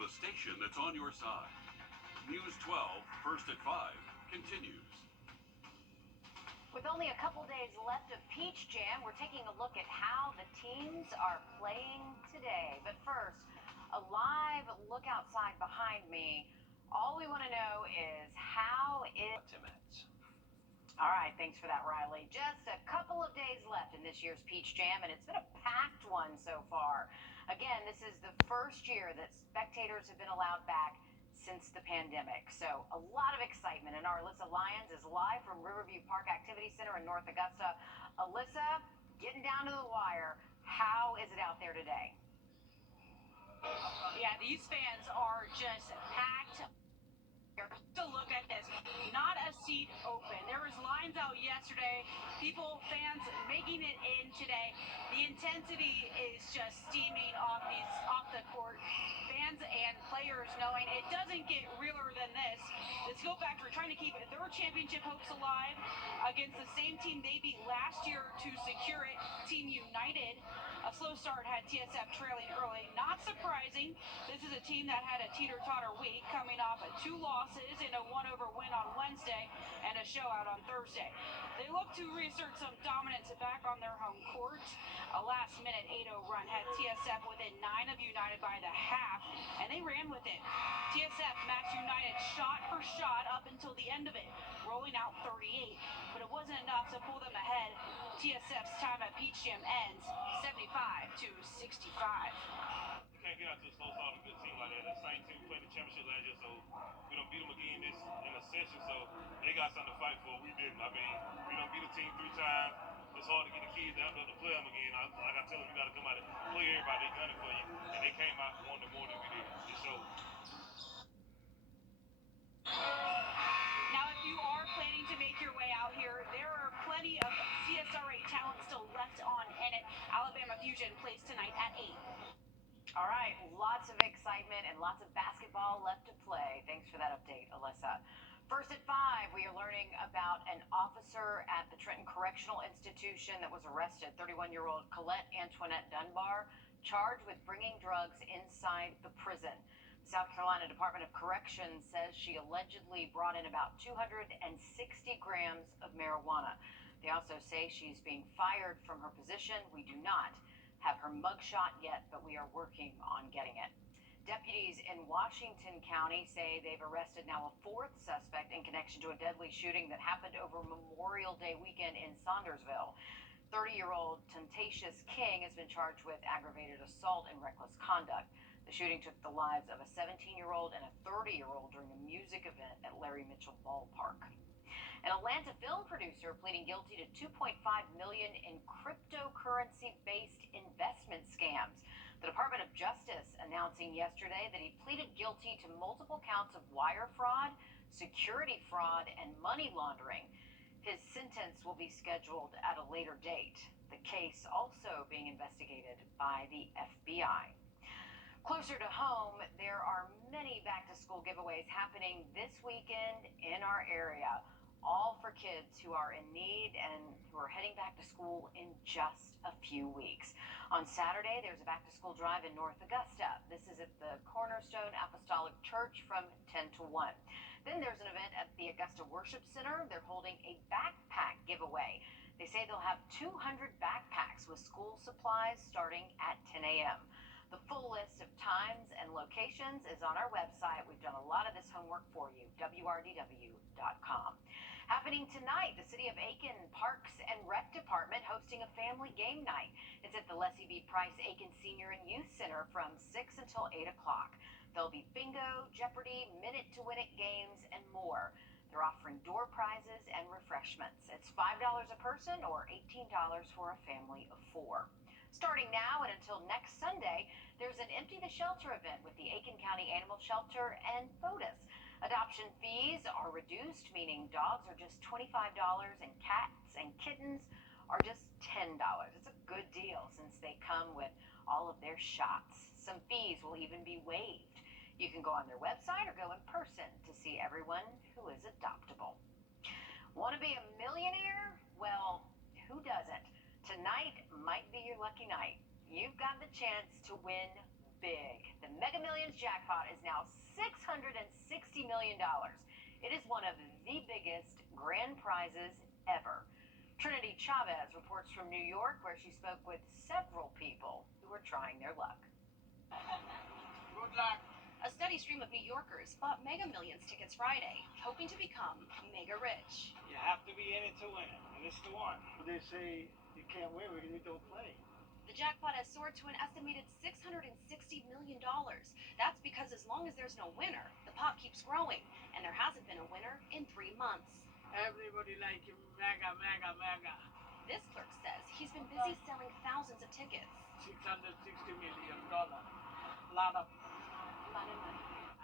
the station that's on your side. News 12, first at 5, continues. With only a couple days left of Peach Jam, we're taking a look at how the teams are playing today. But first, a live look outside behind me. All we want to know is how it... All right, thanks for that, Riley. Just a couple of days left in this year's Peach Jam, and it's been a packed one so far. Again, this is the first year that spectators have been allowed back since the pandemic. So a lot of excitement, and our Alyssa Lyons is live from Riverview Park Activity Center in North Augusta. Alyssa, getting down to the wire, how is it out there today? Yeah, these fans are just packed. To look at this, not a seat open. There was lines out yesterday, fans making it in today. The intensity is just steaming off the court. Fans and players knowing it doesn't get realer than this. The Skill Factory trying to keep their championship hopes alive against the same team they beat last year to secure it, Team United. A slow start had TSF trailing early. Not surprising. This is a team that had a teeter-totter week, coming off 2 losses and a 1-over win on Wednesday and a showout on Thursday. They look to reassert some dominance back on their home court. A last-minute 8-0 run had TSF within 9 of United by the half, and they ran with it. TSF matched United shot for shot up until the end of it, rolling out 38, but it wasn't enough to pull them ahead. TSF's time at Peach Jam ends 75-65. You can't get out to a slow start with a good team like that. That same team played the championship last year, so we don't beat them again in a session, so they got something to fight for. We didn't. I mean, we don't beat a team 3 times. It's hard to get the kids out there to play them again. Like I tell them, you got to come out and play everybody. They gunning for you, and they came out and won more than we did. It showed. Now, if you are planning to make your way out here, there are plenty of CSRA talent still left on in it. Alabama Fusion plays tonight at 8. All right, lots of excitement and lots of basketball left to play. Thanks for that update, Alyssa. First at 5, we are learning about an officer at the Trenton Correctional Institution that was arrested, 31-year-old Colette Antoinette Dunbar, charged with bringing drugs inside the prison. South Carolina Department of Corrections says she allegedly brought in about 260 grams of marijuana. They also say she's being fired from her position. We do not have her mugshot yet, but we are working on getting it. Deputies in Washington County say they've arrested now a 4th suspect in connection to a deadly shooting that happened over Memorial Day weekend in Saundersville. 30-year-old Temptatious King has been charged with aggravated assault and reckless conduct. The shooting took the lives of a 17-year-old and a 30-year-old during a music event at Larry Mitchell Ballpark. An Atlanta film producer pleading guilty to $2.5 million in cryptocurrency-based investment scams. The Department of Justice announcing yesterday that he pleaded guilty to multiple counts of wire fraud, security fraud, and money laundering. His sentence will be scheduled at a later date. The case also being investigated by the FBI. Closer to home, there are many back-to-school giveaways happening this weekend in our area, all for kids who are in need and who are heading back to school in just a few weeks. On Saturday, there's a back-to-school drive in North Augusta. This is at the Cornerstone Apostolic Church from 10 to 1. Then there's an event at the Augusta Worship Center. They're holding a backpack giveaway. They say they'll have 200 backpacks with school supplies starting at 10 a.m. The full list of times and locations is on our website. We've done a lot of this homework for you, wrdw.com. Happening tonight, the City of Aiken Parks and Rec Department hosting a family game night. It's at the Leslie B. Price Aiken Senior and Youth Center from 6 until 8 o'clock. There'll be bingo, Jeopardy, Minute to Win It games, and more. They're offering door prizes and refreshments. It's $5 a person or $18 for a family of 4. Starting now and until next Sunday, there's an Empty the Shelter event with the Aiken County Animal Shelter and FOTUS. Adoption fees are reduced, meaning dogs are just $25 and cats and kittens are just $10. It's a good deal since they come with all of their shots. Some fees will even be waived. You can go on their website or go in person to see everyone who is adoptable. Want to be a millionaire? Well, who doesn't? Tonight might be your lucky night. You've got the chance to win big. The Mega Millions jackpot is now $660 million. It is one of the biggest grand prizes ever. Trinity Chavez reports from New York, where she spoke with several people who are trying their luck. Good luck. A steady stream of New Yorkers bought Mega Millions tickets Friday, hoping to become mega rich. You have to be in it to win it, and this is the one. They say you can't win when you don't play. The jackpot has soared to an estimated $660 million. That's because as long as there's no winner, the pot keeps growing, and there hasn't been a winner in 3 months. Everybody like you, mega, mega, mega. This clerk says he's been busy selling thousands of tickets. $660 million. A lot of money.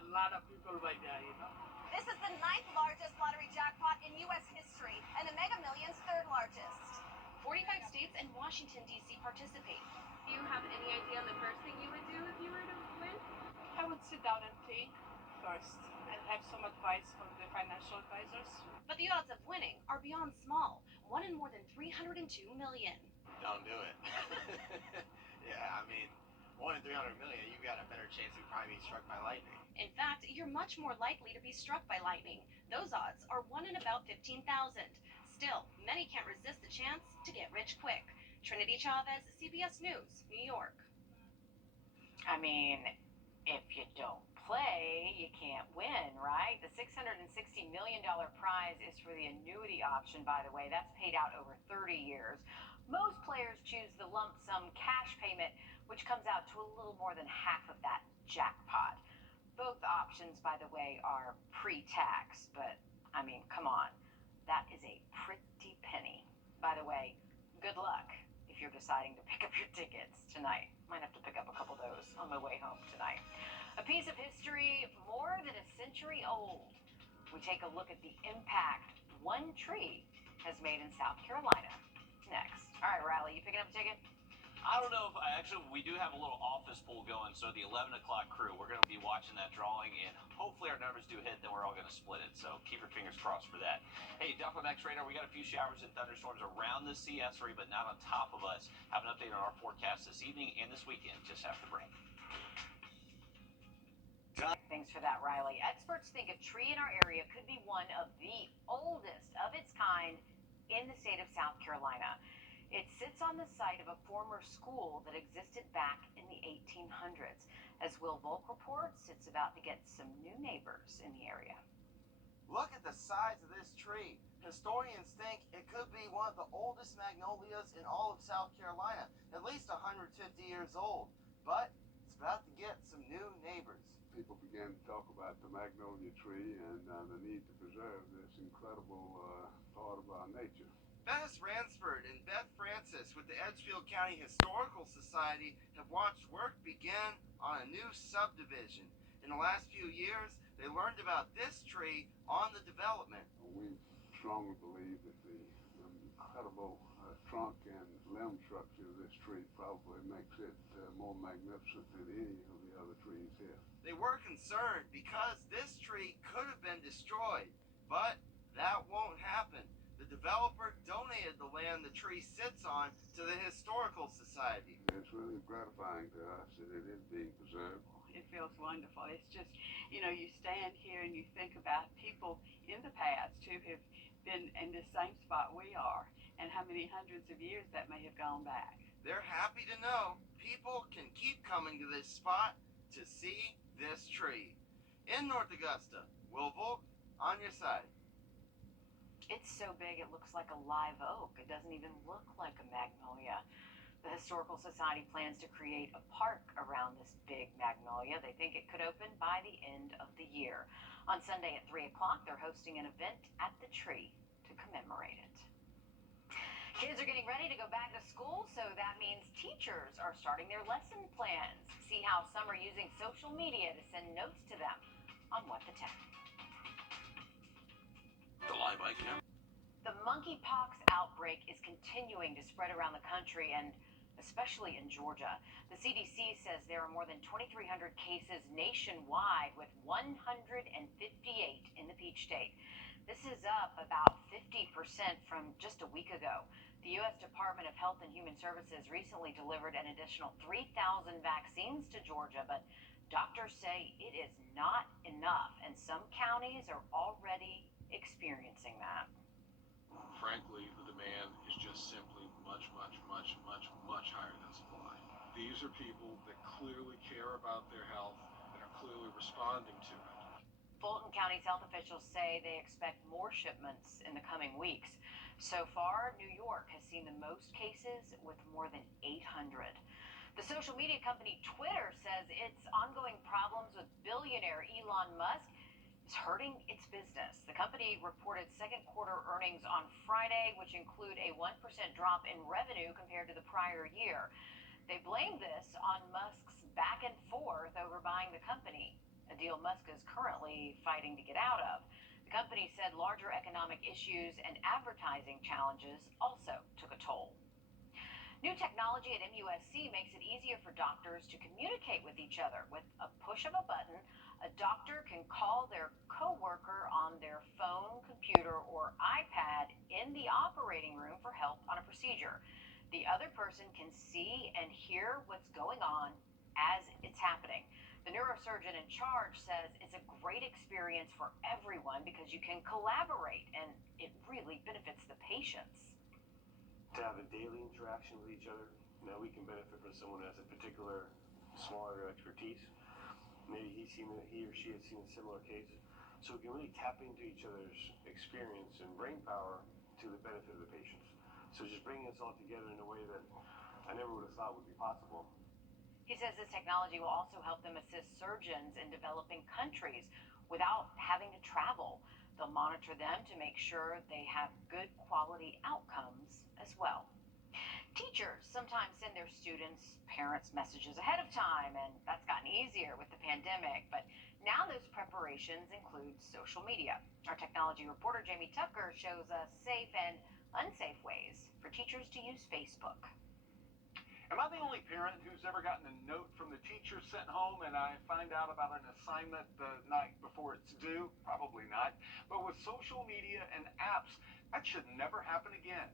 A lot of people right there, you know. This is the 9th largest lottery jackpot in U.S. history, and the Mega Millions 3rd largest. 45 states and Washington, D.C. participate. Do you have any idea on the first thing you would do if you were to win? I would sit down and think first and have some advice from the financial advisors. But the odds of winning are beyond small. One in more than 302 million. Don't do it. Yeah, I mean, 1 in 300 million, you've got a better chance of probably being struck by lightning. In fact, you're much more likely to be struck by lightning. Those odds are 1 in about 15,000. Still, many can't resist the chance to get rich quick. Trinity Chavez, CBS News, New York. I mean, if you don't play, you can't win, right? The $660 million prize is for the annuity option, by the way. That's paid out over 30 years. Most players choose the lump sum cash payment, which comes out to a little more than half of that jackpot. Both options, by the way, are pre-tax, but I mean, come on. That is a pretty penny. By the way, good luck if you're deciding to pick up your tickets tonight. Might have to pick up a couple of those on my way home tonight. A piece of history more than a century old. We take a look at the impact one tree has made in South Carolina. Next. All right, Riley, you picking up a ticket? I don't know if we do have a little office pool going, so the 11 o'clock crew, we're going to be watching that drawing, and hopefully our numbers do hit, then we're all going to split it, so keep your fingers crossed for that. Hey, WMX Radar, we got a few showers and thunderstorms around the CS area, but not on top of us. Have an update on our forecast this evening and this weekend, just after the break. Thanks for that, Riley. Experts think a tree in our area could be one of the oldest of its kind in the state of South Carolina. It sits on the site of a former school that existed back in the 1800s. As Will Volk reports, it's about to get some new neighbors in the area. Look at the size of this tree. Historians think it could be one of the oldest magnolias in all of South Carolina, at least 150 years old. But it's about to get some new neighbors. People began to talk about the magnolia tree and the need to preserve this incredible part of our nature. Bess Ransford and Beth Francis with the Edgefield County Historical Society have watched work begin on a new subdivision. In the last few years, they learned about this tree on the development. We strongly believe that the incredible trunk and limb structure of this tree probably makes it more magnificent than any of the other trees here. They were concerned because this tree could have been destroyed, but that won't happen. The developer donated the land the tree sits on to the Historical Society. It's really gratifying to us that it is being preserved. It feels wonderful. It's just, you stand here and you think about people in the past who have been in the same spot we are and how many hundreds of years that may have gone back. They're happy to know people can keep coming to this spot to see this tree. In North Augusta, Will Volk, on your side. It's so big it looks like a live oak. It doesn't even look like a magnolia. The Historical Society plans to create a park around this big magnolia. They think it could open by the end of the year. On Sunday at 3 o'clock, they're hosting an event at the tree to commemorate it. Kids are getting ready to go back to school, so that means teachers are starting their lesson plans. See how some are using social media to send notes to them on What the Tech. The live eye cam. The monkeypox outbreak is continuing to spread around the country and especially in Georgia. The CDC says there are more than 2,300 cases nationwide with 158 in the Peach State. This is up about 50% from just a week ago. The U.S. Department of Health and Human Services recently delivered an additional 3,000 vaccines to Georgia, but doctors say it is not enough, and some counties are already experiencing that. Frankly, the demand is just simply much higher than supply. These are people that clearly care about their health and are clearly responding to it. Fulton County's health officials say they expect more shipments in the coming weeks. So far, New York has seen the most cases with more than 800. The social media company Twitter says its ongoing problems with billionaire Elon Musk is hurting its business. The company reported second quarter earnings on Friday, which include a 1% drop in revenue compared to the prior year. They blame this on Musk's back and forth over buying the company, a deal Musk is currently fighting to get out of. The company said larger economic issues and advertising challenges also took a toll. New technology at MUSC makes it easier for doctors to communicate with each other. With a push of a button, a doctor can call their coworker on their phone, computer, or iPad in the operating room for help on a procedure. The other person can see and hear what's going on as it's happening. The neurosurgeon in charge says it's a great experience for everyone because you can collaborate, and it really benefits the patients. To have a daily interaction with each other, we can benefit from someone who has a particular smaller expertise. Maybe he or she has seen a similar case. So we can really tap into each other's experience and brain power to the benefit of the patients. So just bringing us all together in a way that I never would have thought would be possible. He says this technology will also help them assist surgeons in developing countries without having to travel. They'll monitor them to make sure they have good quality outcomes as well. Teachers sometimes send their students' parents messages ahead of time, and that's gotten easier with the pandemic. But now those preparations include social media. Our technology reporter Jamie Tucker shows us safe and unsafe ways for teachers to use Facebook. Am I the only parent who's ever gotten a note from the teacher sent home and I find out about an assignment the night before it's due? Probably not. But with social media and apps, that should never happen again.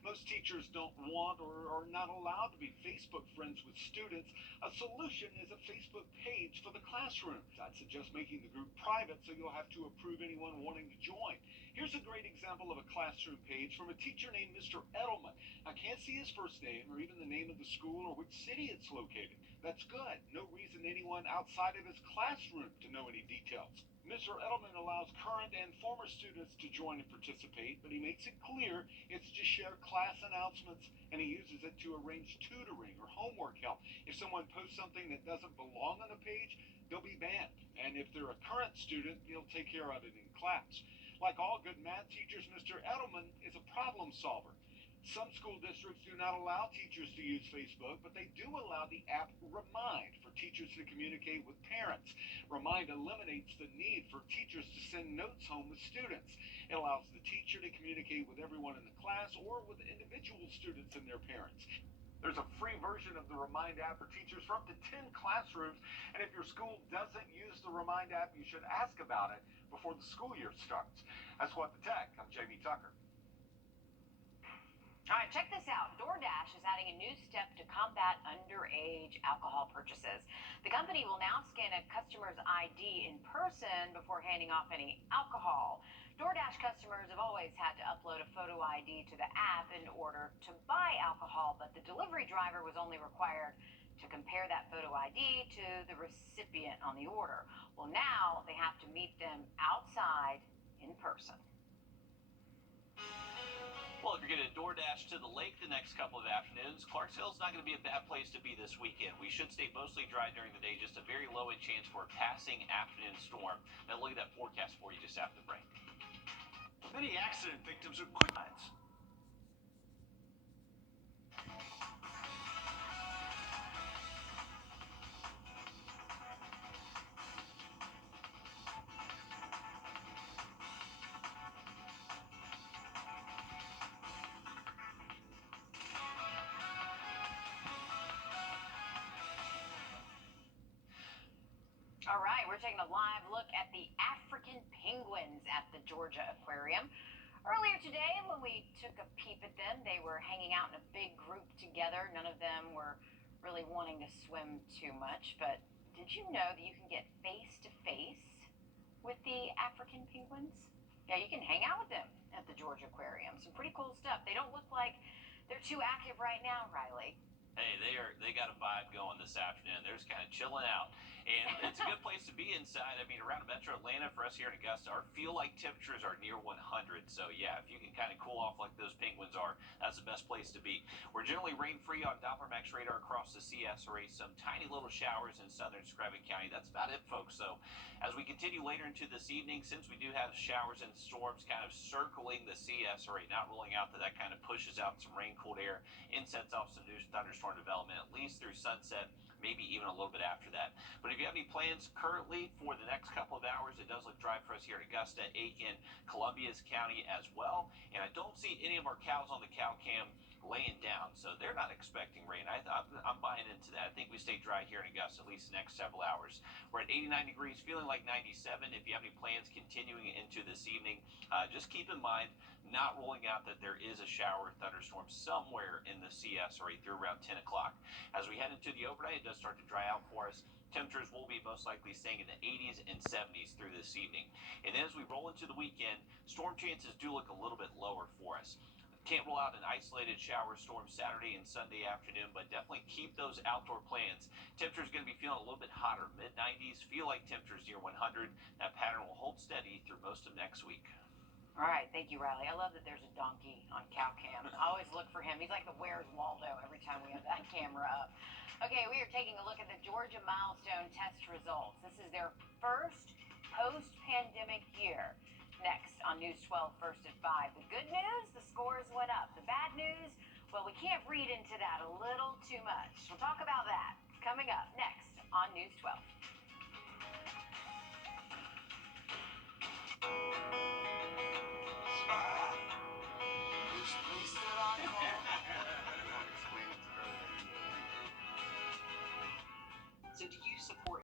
Most teachers don't want or are not allowed to be Facebook friends with students. A solution is a Facebook page for the classroom. I'd suggest making the group private so you'll have to approve anyone wanting to join. Here's a great example of a classroom page from a teacher named Mr. Edelman. I can't see his first name or even the name of the school or which city it's located. That's good. No reason anyone outside of his classroom to know any details. Mr. Edelman allows current and former students to join and participate, but he makes it clear it's to share class announcements, and he uses it to arrange tutoring or homework help. If someone posts something that doesn't belong on the page, they'll be banned. And if they're a current student, he'll take care of it in class. Like all good math teachers, Mr. Edelman is a problem solver. Some school districts do not allow teachers to use Facebook, but they do allow the app Remind for teachers to communicate with parents. Remind eliminates the need for teachers to send notes home with students. It allows the teacher to communicate with everyone in the class or with individual students and their parents. There's a free version of the Remind app for teachers for up to 10 classrooms, and if your school doesn't use the Remind app, you should ask about it before the school year starts. That's What the Tech. I'm Jamie Tucker. All right, check this out. DoorDash is adding a new step to combat underage alcohol purchases. The company will now scan a customer's ID in person before handing off any alcohol. DoorDash customers have always had to upload a photo ID to the app in order to buy alcohol, but the delivery driver was only required to compare that photo ID to the recipient on the order. Well, now they have to meet them outside in person. Well, if you're going to DoorDash to the lake the next couple of afternoons, Clarksville's not going to be a bad place to be this weekend. We should stay mostly dry during the day, just a very low chance for a passing afternoon storm. Now look at that forecast for you just after the break. Many accident victims are quick lines. All right, we're taking a live look at the African penguins at the Georgia Aquarium. Earlier today, when we took a peep at them, they were hanging out in a big group together. None of them were really wanting to swim too much, but did you know that you can get face to face with the African penguins? Yeah, you can hang out with them at the Georgia Aquarium. Some pretty cool stuff. They don't look like they're too active right now, Riley. Hey, they got a vibe going this afternoon. They're just kind of chilling out. And it's a good place to be inside. I mean, around Metro Atlanta for us here in Augusta, our feel-like temperatures are near 100. So, yeah, if you can kind of cool off like those penguins are, that's the best place to be. We're generally rain-free on Doppler Max radar across the CSRA. Some tiny little showers in southern Screven County. That's about it, folks. So, as we continue later into this evening, since we do have showers and storms kind of circling the CSRA, not ruling out that kind of pushes out some rain-cooled air and sets off some new thunderstorm development, at least through sunset, maybe even a little bit after that. But if you have any plans currently for the next couple of hours, it does look dry for us here in Augusta, Aiken, Columbia's County as well. And I don't see any of our cows on the cow cam laying down, so they're not expecting rain. I'm buying into that. I think we stay dry here in Augusta at least the next several hours. We're at 89 degrees, feeling like 97. If you have any plans continuing into this evening, just keep in mind, not ruling out that there is a shower or thunderstorm somewhere in the CSRA through around 10 o'clock. As we head into the overnight, it does start to dry out for us. Temperatures will be most likely staying in the 80s and 70s through this evening. And then as we roll into the weekend, storm chances do look a little bit lower for us. Can't rule out an isolated shower storm Saturday and Sunday afternoon, but definitely keep those outdoor plans. Temperature's going to be feeling a little bit hotter, mid-90s, feel like temperatures near 100. That pattern will hold steady through most of next week. All right, thank you, Riley. I love that there's a donkey on cow cam. I always look for him. He's like the Where's Waldo every time we have that camera up. Okay, we are taking a look at the Georgia Milestone test results. This is their first post-pandemic year. Next on News 12, first at 5. The good news, the scores went up. The bad news, well, we can't read into that a little too much. We'll talk about that coming up next on News 12.